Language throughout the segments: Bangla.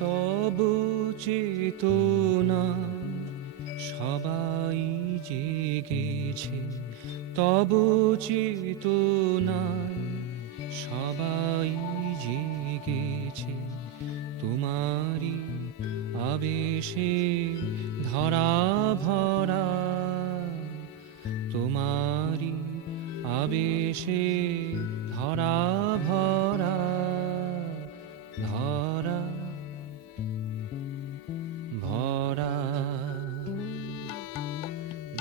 তবু চেতনা সবাই জেগেছে, তবু চেতনা সবাই জেগেছে, তোমারি আবেশে ধরা ভরা, তোমারি আবেশে ধরা ভরা, ধরা ভরা,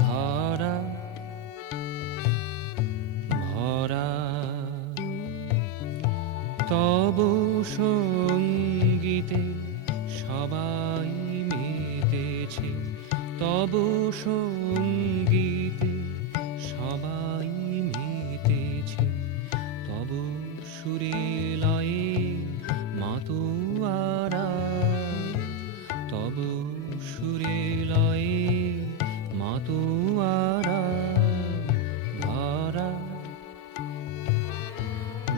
ধরা ভরা। তব সঙ্গীতে সবাই মেতেছে, তব সঙ্গীতে সবাই মেতেছে, তব সুরে লয়ে মাতোয়ারা, তব সুরে লয়ে মাতোয়ারা, ভরা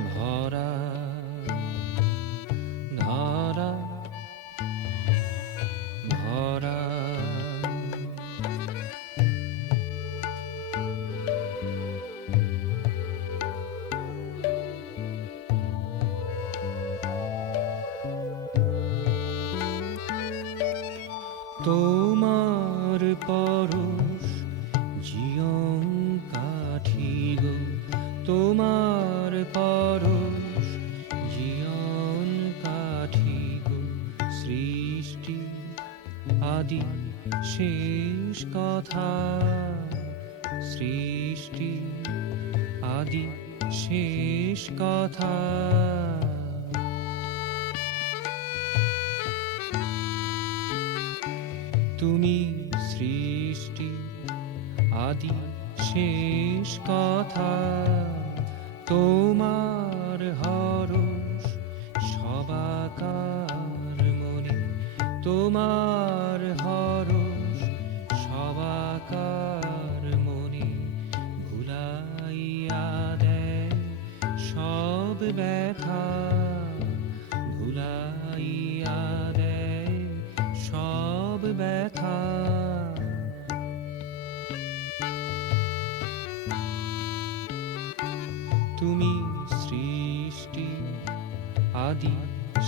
ভরা, ধরা ভরা। তোমার পরশ জীবন কাঠি গো, তোমার পরশ জীবন কাঠি গো, সৃষ্টি আদি শেষ কথা, সৃষ্টি আদি শেষ কথা। তুমি সৃষ্টি আদি শেষ কথা, তোমার হরষ সবাকার মনে, তোমার হরষ সবাকার মনে, ভুলাইয়া দেয় সব ব্যথা, ভুলাইয়া দেয় সব ব্যথা। তুমি সৃষ্টি আদি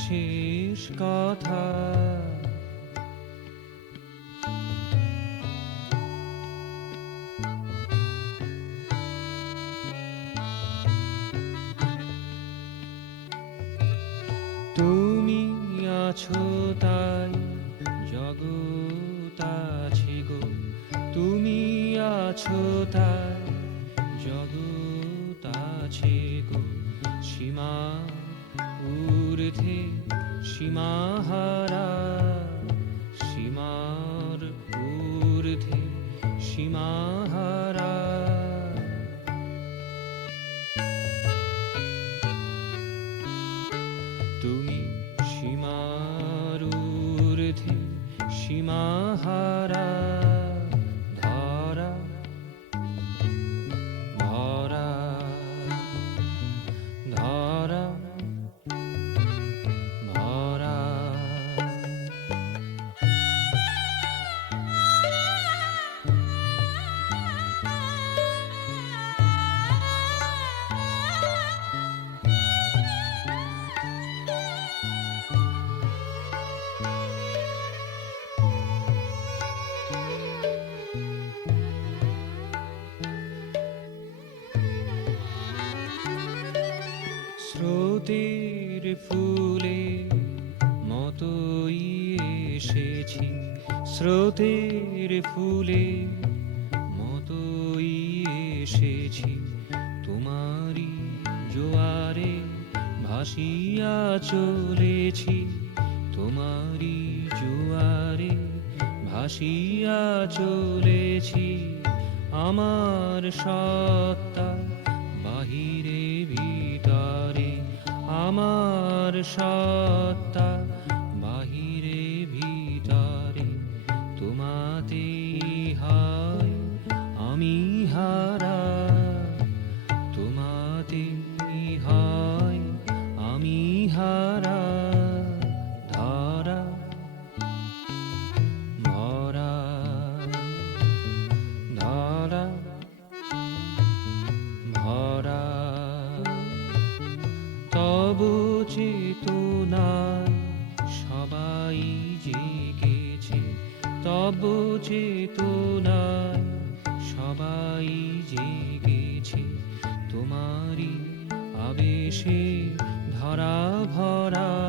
শেষ কথা, তুমি আছো তাই জগৎ আছে গো, তুমি আছো তাই জগৎ আছে গো, সীমা ঊর্ধ্বে সীমাহারা, সীমার ঊর্ধ্বে সীমাহারা। তুমি সীমার ঊর্ধ্বে সীমাহারা, ধরা ভরা, ধরা ভরা। স্রোতের ফুলে মতোই এসেছি, স্রোতের ফুলে মতোই এসেছি, তোমারি জোয়ারে ভাসিয়া চলেছি, তোমারি জোয়ারে ভাসিয়া চলেছি। আমার সত্তা বাহিরে ভিতরে, আমার সত্তা বাহিরে ভিতরে, তোমাতেই হয় আমি হারা, তোমাতেই হয় আমি হারা, ধরা চেতনায় সবাই জেগেছে, তব চেতনায় সবাই জেগেছে, তোমারই আবেশে ধরা ভরা